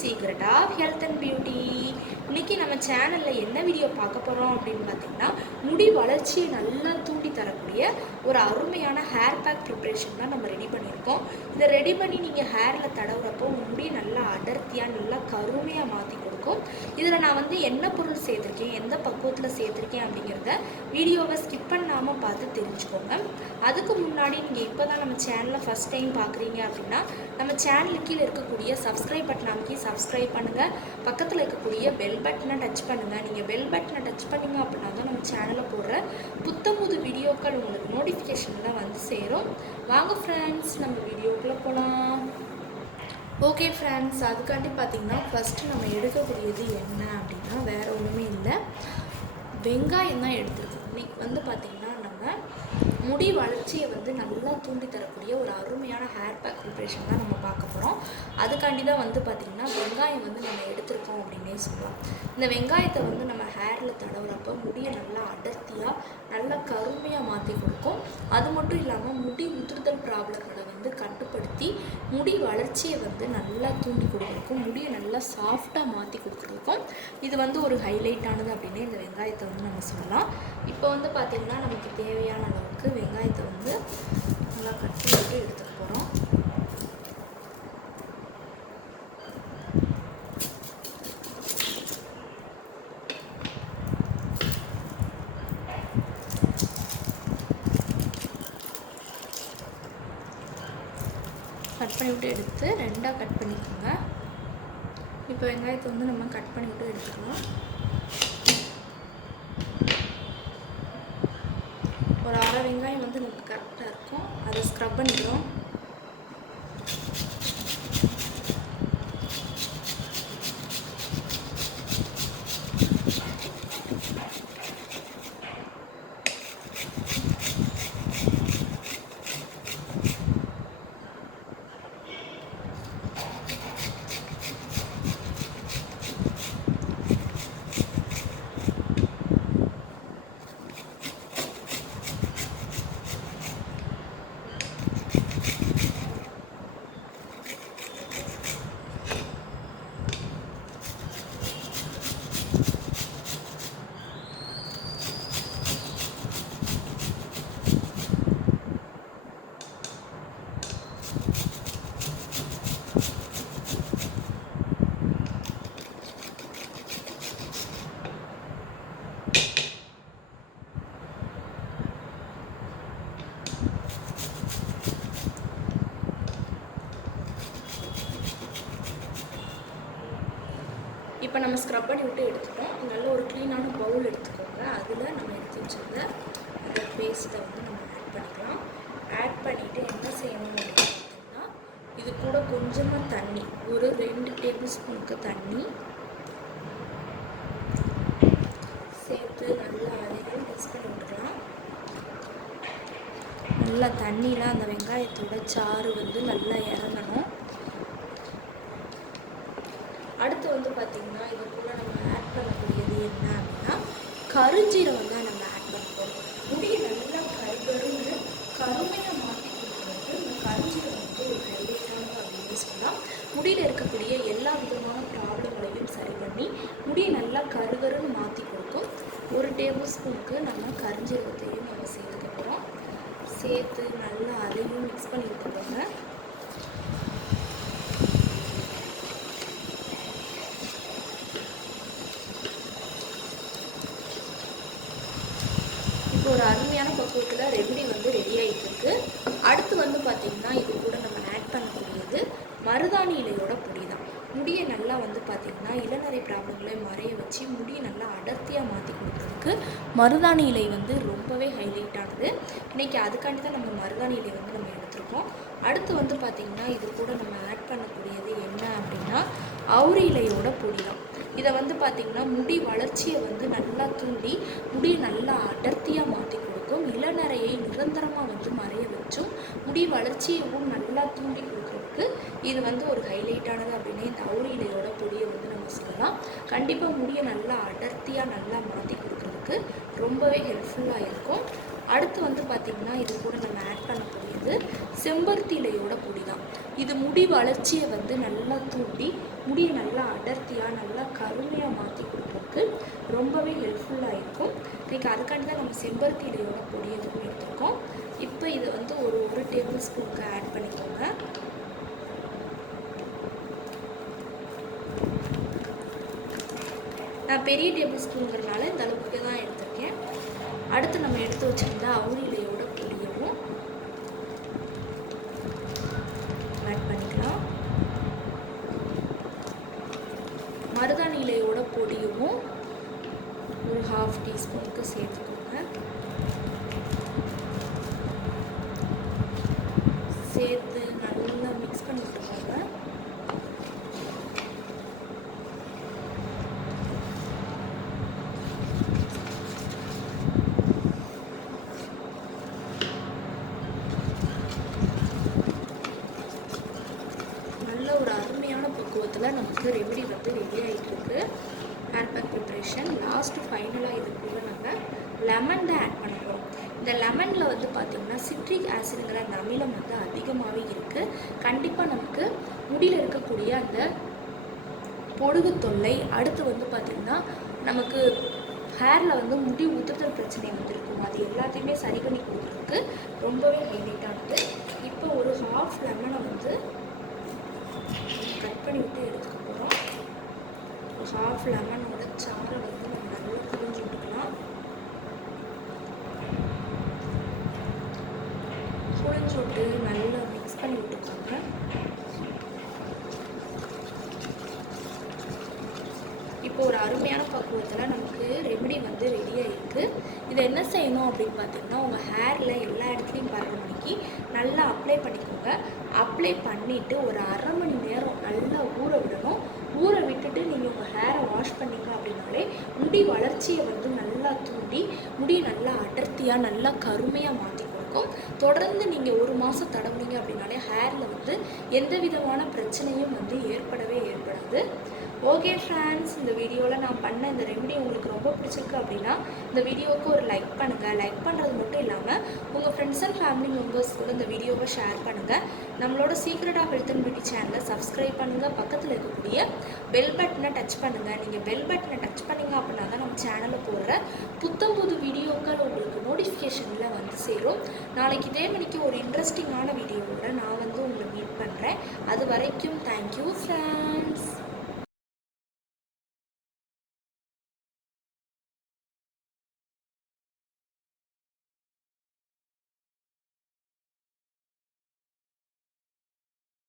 Secret of health and beauty. இன்றைக்கி நம்ம சேனலில் என்ன வீடியோ பார்க்க போகிறோம் அப்படின்னு பார்த்திங்கன்னா, முடி வளர்ச்சியை நல்லா தூண்டி தரக்கூடிய ஒரு அருமையான ஹேர் பேக் ப்ரிப்ரேஷன் தான் நம்ம ரெடி பண்ணியிருக்கோம். இதை ரெடி பண்ணி நீங்கள் ஹேரில் தடவுறப்போ முடி நல்லா அடர்த்தியாக நல்லா கருமையாக மாற்றி கொடுக்கும். இதில் நான் என்ன பொருள் சேர்த்துருக்கேன், எந்த பக்குவத்தில் சேர்த்துருக்கேன் அப்படிங்கிறத வீடியோவை ஸ்கிப் பண்ணாமல் பார்த்து தெரிஞ்சுக்கோங்க. அதுக்கு முன்னாடி நீங்கள் இப்போ தான் நம்ம சேனலை ஃபஸ்ட் டைம் பார்க்குறீங்க அப்படின்னா நம்ம சேனலுக்கு கீழே இருக்கக்கூடிய சப்ஸ்கிரைப் பட்டன் அமைக்கி சப்ஸ்கிரைப் பண்ணுங்கள். பக்கத்தில் இருக்கக்கூடிய பெல் பட்டனை டச் பண்ணுங்கள். நீங்கள் பெல் பட்டனை டச் பண்ணிங்க அப்படின்னா தான் நம்ம சேனலில் போடுற புத்தம்புது வீடியோக்கள் உங்களுக்கு நோட்டிஃபிகேஷனில் வந்து சேரும். வாங்க ஃப்ரெண்ட்ஸ், நம்ம வீடியோக்குள்ளே போகலாம். ஓகே ஃப்ரெண்ட்ஸ், அதுக்காண்டி பார்த்திங்கன்னா ஃபஸ்ட்டு நம்ம எடுக்கக்கூடியது என்ன அப்படின்னா வேறு ஒன்றுமே இல்லை, வெங்காயம் தான் எடுத்துருக்கோம். இன்றைக்கி பார்த்திங்கன்னா நம்ம முடி வளர்ச்சியை நல்லா தூண்டி தரக்கூடிய ஒரு அருமையான ஹேர் பேக் ப்ரிப்ரேஷன் தான் நம்ம பார்க்க போகிறோம். அதுக்காண்டி தான் பார்த்திங்கன்னா வெங்காயம் நம்ம எடுத்துருக்கோம் அப்படின்னே சொல்லலாம். இந்த வெங்காயத்தை நம்ம ஹேரில் தடவுறப்போ முடியை நல்லா அடர்த்தியாக நல்லா கருமையாக மாற்றி கொடுக்கும். அது மட்டும் இல்லாமல் முடி உதிர்தல் ப்ராப்ளங்களை கட்டுப்படுத்தி முடி வளர்ச்சியை நல்லா தூண்டி கொடுக்குறதுக்கும் முடியை நல்லா சாஃப்டாக மாற்றி கொடுக்குறதுக்கும் இது ஒரு ஹைலைட்டானது அப்படின்னு இந்த வெங்காயத்தை நம்ம சொல்லலாம். இப்போ பார்த்திங்கன்னா நமக்கு தேவையான அளவுக்கு வெங்காயத்தை நல்லா கட் பண்ணிட்டு எடுத்துக்க போகிறோம். கட் பண்ணிவிட்டு எடுத்து ரெண்டாக கட் பண்ணிக்கோங்க. இப்போ வெங்காயத்தை நம்ம கட் பண்ணிவிட்டு எடுத்துக்கலாம். ஒரு அரை வெங்காயம் நமக்கு கரெக்டாக இருக்கும். அதை ஸ்க்ரப் பண்ணிக்கிறோம். இப்போ நம்ம ஸ்க்ரப் பண்ணி விட்டு எடுத்துட்டோம். நல்ல ஒரு க்ளீனான பவுல் எடுத்துக்கோங்க. அதில் நம்ம எடுத்து வச்சுருந்த அந்த பேஸ்ட்டை நம்ம ஆட் பண்ணிக்கலாம். ஆட் பண்ணிவிட்டு என்ன செய்யணும் அப்படின்னு பார்த்தீங்கன்னா, இது கூட கொஞ்சமாக தண்ணி, ஒரு 2 டேபிள் ஸ்பூனுக்கு தண்ணி சேர்த்து நல்லா அதையும் மிக்ஸ் பண்ணி விட்டுக்கலாம். நல்லா தண்ணியில் அந்த வெங்காயத்தோட சாறு நல்லா இறங்கணும். அடுத்து பார்த்திங்கன்னா இது கூட நம்ம ஆட் பண்ணக்கூடியது என்ன அப்படின்னா கருஞ்சீரகம் தான் நம்ம ஆட் பண்ண போகிறோம். முடியை நல்லா கருகருன்னு கருமையாக மாற்றி கொடுக்குறது இந்த கருஞ்சீரகம் ஒரு ஹைலைட்டானது அப்படின்னு சொல்லலாம். முடியில் இருக்கக்கூடிய எல்லா விதமான ப்ராப்ளங்களையும் சரி பண்ணி முடியை நல்லா கருகருன்னு மாற்றி கொடுக்கும். 1 டேபிள் ஸ்பூனுக்கு நம்ம கருஞ்சீரகத்தையும் நம்ம சேர்த்துக்க போகிறோம். சேர்த்து நல்லா அதையும் மிக்ஸ் பண்ணி விட்டுக்கோங்க. இப்போ ஒரு அருமையான பக்குவத்தில் ரெமெடி ரெடி ஆகிட்டு இருக்கு. அடுத்து பார்த்திங்கன்னா இது கூட நம்ம ஆட் பண்ணக்கூடியது மருதாணி இலையோட பொடி தான். முடியை நல்லா பார்த்திங்கன்னா இளநரை ப்ராப்ளங்களை மறைய வச்சு முடியை நல்லா அடர்த்தியாக மாற்றி கொடுக்குறதுக்கு மருதாணி இலை ரொம்பவே ஹைலைட்டானது. இன்றைக்கி அதுக்காண்டி தான் நம்ம மருதாணி இலை நம்ம எடுத்துருக்கோம். அடுத்து பார்த்திங்கன்னா இது கூட நம்ம ஆட் பண்ணக்கூடியது என்ன அப்படின்னா அவுரி இலையோட பொடி தான். இதை பார்த்திங்கன்னா முடி வளர்ச்சியை நல்லா தூண்டி முடியை நல்லா அடர்த்தியாக மாற்றி கொடுக்கும். இளநரையை நிரந்தரமாக மறைய வச்சும் முடி வளர்ச்சியவும் நல்லா தூண்டி கொடுக்குறதுக்கு இது ஒரு ஹைலைட்டானது அப்படின்னு இந்த அவுரி இலையோட பொடியை நம்ம சொல்லலாம். கண்டிப்பாக முடியை நல்லா அடர்த்தியாக நல்லா மாற்றி கொடுக்குறதுக்கு ரொம்பவே ஹெல்ப்ஃபுல்லாக இருக்கும். அடுத்து பார்த்திங்கன்னா இது கூட நம்ம ஆட் பண்ணக்கூடியது வந்து செம்பருத்தி இலையோட பொடி தான். இது முடி வளர்ச்சியை வந்து நல்லா தூண்டி முடியை நல்லா அடர்த்தியாக நல்லா கருமையாக மாற்றி கொடுக்குறதுக்கு ரொம்பவே ஹெல்ப்ஃபுல்லாக இருக்கும். இன்றைக்கி அதுக்காண்டி தான் நம்ம செம்பருத்தி இலையோட பொடி எதுவும் எடுத்துருக்கோம். இப்போ இதை வந்து ஒரு டேபிள் ஸ்பூனுக்கு ஆட் பண்ணிக்கோங்க. நான் பெரிய டேபிள் ஸ்பூனுங்கிறதுனால இந்த அளவுக்கு தான் எடுத்திருக்கேன். அடுத்து நம்ம எடுத்து வச்சுருந்த அவுரி இலையோட பொடியவும் ஆட் பண்ணிக்கலாம். மருதாணி இலையோட பொடியும் ஒரு 1/2 டீஸ்பூனுக்கு சேர்த்துக்கோங்க. சேர்த்து நல்லா மிக்ஸ் பண்ணி விட்டுக்கோங்க. ஒரு அருமையான பக்குவத்தில் நமக்கு ரெமெடி வந்து ரெடி ஆகிட்டு இருக்கு. ஹேர் பேக் ப்ரிப்ரேஷன் லாஸ்ட்டு ஃபைனலாக இதுக்குள்ள நம்ம லெமன் தான் ஆட் பண்ண போகிறோம். இந்த லெமனில் வந்து பார்த்திங்கன்னா சிட்ரிக் ஆசிடுங்கிற அந்த அமிலம் வந்து அதிகமாகவே இருக்குது. கண்டிப்பாக நமக்கு முடியில் இருக்கக்கூடிய அந்த பொடுகு தொல்லை, அடுத்து வந்து பார்த்திங்கன்னா நமக்கு ஹேரில் வந்து முடி உதிர்தல் பிரச்சனை வந்து இருக்கும், அது எல்லாத்தையுமே சரி பண்ணி கொடுக்குறதுக்கு ரொம்பவே ஹைலைட்டானது. இப்போ ஒரு 1/2 லெமனை வந்து கட் பண்ணி விட்டு எடுத்துக்க போகிறோம். 1/2 லெமனோட சாறை வந்து நம்ம நல்லா புழிஞ்சு விட்டுக்கலாம். புழிஞ்சு விட்டு நல்லா மிக்ஸ் பண்ணி விட்டுக்கோங்க. இப்போ ஒரு அருமையான பக்குவத்தில் நமக்கு ரெமெடி வந்து ரெடியாக இருக்குது. இதை என்ன செய்யணும் அப்படின்னு பார்த்தீங்கன்னா, உங்கள் ஹேரில் எல்லா இடத்துலையும் படுற மணிக்கு நல்லா அப்ளை பண்ணிக்கோங்க. அப்ளை பண்ணிவிட்டு ஒரு 1/2 மணி நேரம் நல்லா ஊற விடணும். ஊற விட்டுட்டு நீங்கள் உங்கள் ஹேரை வாஷ் பண்ணிங்க அப்படின்னாலே முடி வளர்ச்சியை வந்து நல்லா தூண்டி முடியை நல்லா அடர்த்தியாக நல்லா கருமையாக மாற்றி கொடுக்கும். தொடர்ந்து நீங்கள் 1 மாதம் தடவுனீங்க அப்படின்னாலே ஹேரில் வந்து எந்த விதமான பிரச்சனையும் வந்து ஏற்படவே ஏற்படாது. ஓகே ஃப்ரெண்ட்ஸ், இந்த வீடியோவில் நான் பண்ண இந்த ரெமெடி உங்களுக்கு ரொம்ப பிடிச்சிருக்கு அப்படின்னா இந்த வீடியோவுக்கு ஒரு லைக் பண்ணுங்கள். லைக் பண்ணுறது மட்டும் இல்லாமல் உங்கள் ஃப்ரெண்ட்ஸ் அண்ட் ஃபேமிலி மெம்பர்ஸ் கூட இந்த வீடியோவை ஷேர் பண்ணுங்கள். நம்மளோட secret of health and beauty சேனலை சப்ஸ்கிரைப் பண்ணுங்கள். பக்கத்தில் இருக்கக்கூடிய பெல் பட்டனை டச் பண்ணுங்கள். நீங்கள் பெல் பட்டனை டச் பண்ணிங்க அப்படின்னா தான் நம்ம சேனலில் போடுற புது வீடியோக்கள் உங்களுக்கு நோட்டிஃபிகேஷனில் வந்து சேரும். நாளைக்கு இதே மணிக்கு ஒரு இன்ட்ரெஸ்டிங்கான வீடியோவோட நான் வந்து உங்களை மீட் பண்ணுறேன். அது வரைக்கும் தேங்க்யூ ஃப்ரெண்ட்ஸ்.